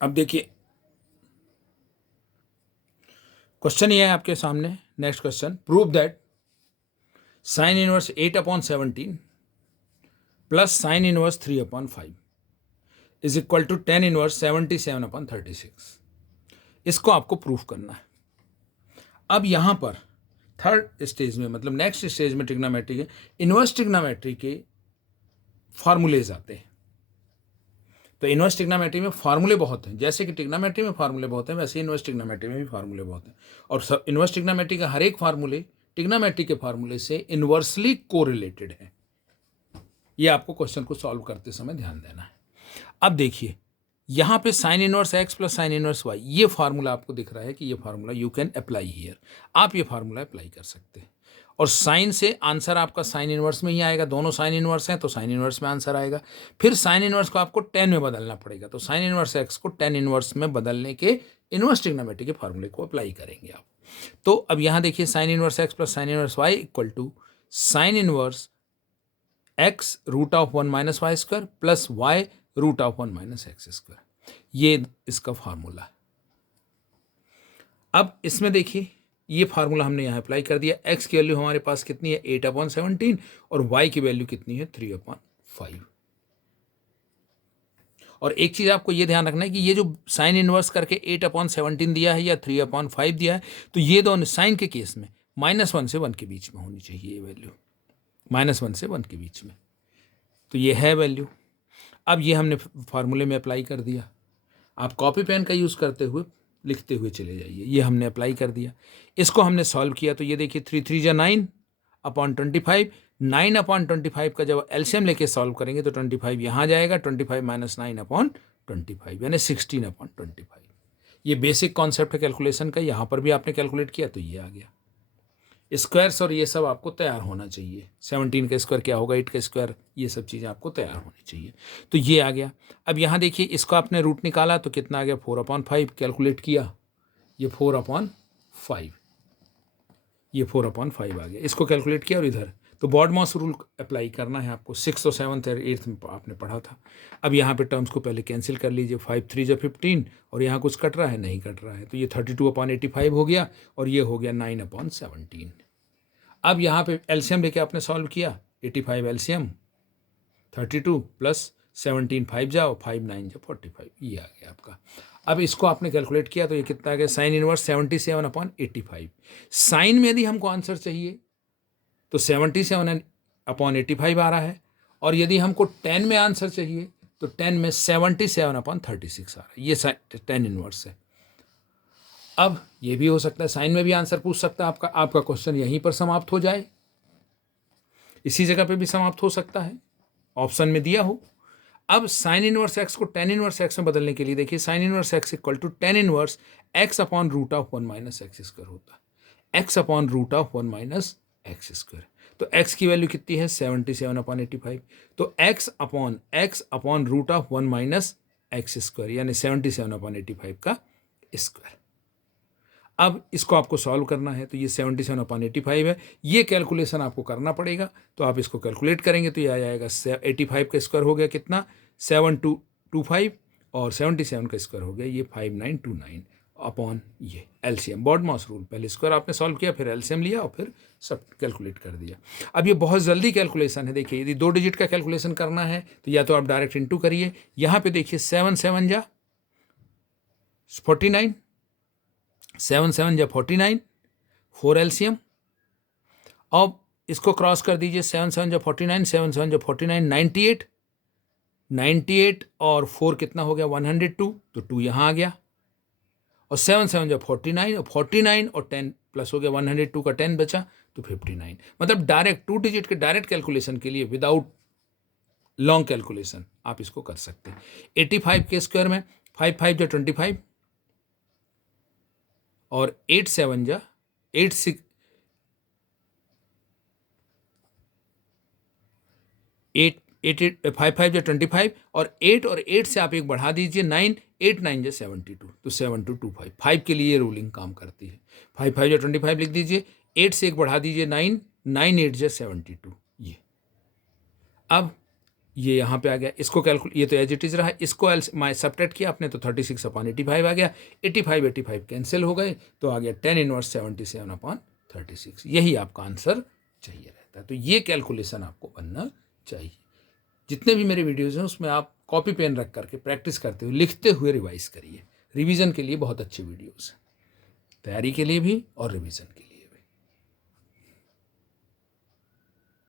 अब देखिए क्वेश्चन ये है आपके सामने, next question, prove that sine inverse 8/17 plus sine inverse 3/5 is equal to tan inverse 77/36। इसको आपको प्रूफ करना है। अब यहां पर थर्ड स्टेज में, मतलब नेक्स्ट स्टेज में ट्रिग्नोमेट्री के इनवर्स ट्रिग्नोमेट्री के फार्मूलेज आते हैं। तो इनवर्स ट्रिग्नोमेट्री में फार्मूले बहुत हैं, जैसे कि ट्रिग्नोमेट्री में फार्मूले बहुत हैं, वैसे इनवर्स ट्रिग्नोमेट्री में भी फार्मूले बहुत हैं। और इनवर्स ट्रिग्नोमेट्री का हर एक फार्मूले ट्रिग्नोमेट्री के फार्मूले से इनवर्सली कोरिलेटेड है। ये आपको क्वेश्चन को सॉल्व करते समय ध्यान देना है। अब देखिए यहाँ पे sine inverse x plus sine inverse y, ये फार्मूला आपको दिख रहा है कि ये formula you can apply here, आप ये फार्मूला अप्लाई कर सकते हैं। और साइन से आंसर आपका साइन इनवर्स में ही आएगा, दोनों साइन इनवर्स हैं तो साइन इनवर्स में आंसर आएगा। फिर साइन इनवर्स को आपको टेन में बदलना पड़ेगा, तो साइन इनवर्स एक्स को टेन इनवर्स में बदलने के इनवर्स ट्रिग्नोमेट्री के फार्मूले को अप्लाई करेंगे आप। तो अब यहाँ देखिए sine inverse x plus sine inverse y equal to sine inverse x root of 1 minus y square plus y root of 1 minus x square, ये इसका फार्मूला है। अब इसमें देखिए ये फार्मूला हमने यहाँ अप्लाई कर दिया। एक्स की वैल्यू हमारे पास कितनी है 8/17 और वाई की वैल्यू कितनी है 3/5। और एक चीज़ आपको ये ध्यान रखना है कि ये जो साइन इनवर्स करके 8/17 दिया है या 3/5 दिया है, तो ये दोनों साइन के केस में -1 से 1 के बीच में होनी चाहिए ये वैल्यू, -1 से 1 के बीच में। तो ये है वैल्यू। अब ये हमने फार्मूले में अप्लाई कर दिया। आप कॉपी पेन का यूज़ करते हुए लिखते हुए चले जाइए। ये हमने अप्लाई कर दिया, इसको हमने सॉल्व किया। तो ये देखिए 3 3 जा 9/25, 9/25 का जब एलसीएम लेके सॉल्व करेंगे तो 25 यहाँ जाएगा, 25 माइनस 9/25 यानी 16/25। ये बेसिक कॉन्सेप्ट है कैलकुलेशन का, यहाँ पर भी आपने कैलकुलेट किया तो ये आ गया। स्क्वायर्स और ये सब आपको तैयार होना चाहिए, 17 का स्क्वायर क्या होगा, 8 का स्क्वायर, ये सब चीज़ें आपको तैयार होनी चाहिए। तो ये आ गया। अब यहाँ देखिए इसको आपने रूट निकाला तो कितना आ गया 4/5, कैलकुलेट किया ये 4/5, ये 4/5 आ गया। इसको कैलकुलेट किया और इधर तो बॉडमॉस रूल अप्लाई करना है आपको, 6th और 7th और 8th में आपने पढ़ा था। अब यहाँ पे टर्म्स को पहले कैंसिल कर लीजिए, 5 3 जा 15 और यहाँ कुछ कट रहा है, नहीं कट रहा है, तो ये 32/85 हो गया और ये हो गया 9/17। अब यहाँ पे एलसीएम लेके आपने सॉल्व किया, 85 एलसीएम 32 प्लस 17 5 जाओ 5 9 जा 45, ये आ गया आपका। अब इसको आपने कैलकुलेट किया तो ये कितना आ गया, साइन इनवर्स 77/85। साइन में यदि हमको आंसर चाहिए तो 77/85 आ रहा है, और यदि हमको 10 में आंसर चाहिए तो 10 में 77/36 आ रहा है, ये 10 इनवर्स है। अब ये भी हो सकता है साइन में भी आंसर पूछ सकता है आपका क्वेश्चन यहीं पर समाप्त हो जाए, इसी जगह पे भी समाप्त हो सकता है, ऑप्शन में दिया हो। अब साइन इनवर्स एक्स को टेन इनवर्स एक्स में बदलने के लिए देखिए sine inverse x equal to tan inverse x upon root of 1 minus x square होता है, x upon root of 1 minus x square. तो एक्स की वैल्यू कितनी है 77/85, तो x upon root of 1 minus x square यानी 77/85 का स्क्वायर। अब इसको आपको सॉल्व करना है, तो ये 77/85 है, ये कैलकुलेशन आपको करना पड़ेगा। तो आप इसको कैलकुलेट करेंगे तो ये आ जाएगा 85 का स्क्वायर हो गया कितना 7225 और 77 का स्क्वायर हो गया ये 5929 अपॉन ये एलसीएम, बॉडमॉस रूल, पहले स्क्वायर आपने सॉल्व किया फिर एलसीएम लिया और फिर सब कैलकुलेट कर दिया। अब ये बहुत जल्दी कैलकुलेशन है, देखिए यदि 2 डिजिट का कैलकुलेशन करना है तो या तो आप डायरेक्ट इंटू करिए, यहाँ पे देखिए 7 7 जा 49, 7 7 जा 49, 4 एलसीएम। अब इसको क्रॉस कर दीजिए, 7 7 जा 49, 7 7 जा 49, 98, 98 और 4 कितना हो गया 102, तो 2 यहाँ आ गया, और 7 7 जा 49 और 49 और 10 प्लस हो गया 102 का 10 बचा तो 59। मतलब डायरेक्ट 2 डिजिट के डायरेक्ट कैलकुलेशन के लिए विदाउट लॉन्ग कैलकुलेशन आप इसको कर सकते हैं। 85 के स्क्वायर में 5 5 जा 25 और 8 7 जा 8 6 8 8 8 5 5 जा 25 और 8 और 8 से आप एक बढ़ा दीजिए 9, 8 9 जा 72, तो 7225 5 के लिए रूलिंग काम करती है। 5 5 जा 25 लिख दीजिए, 8 से एक बढ़ा दीजिए 9, 9 8 जा 72 ये। अब ये यहाँ पे आ गया, इसको कैलकुलेट, ये तो एज इट इज़ रहा, इसको सब्ट्रैक्ट किया आपने तो 36/85 आ गया, 85 कैंसिल हो गए तो आ गया tan इनवर्स 77/36। यही आपका आंसर चाहिए रहता है। तो ये कैलकुलेशन आपको बनना चाहिए। जितने भी मेरे वीडियोज़ हैं उसमें आप कॉपी पेन रख करके प्रैक्टिस करते हुए, लिखते हुए रिवाइज करिए। रिवीजन के लिए बहुत अच्छे वीडियोज़ हैं, तैयारी के लिए भी और रिवीजन के लिए।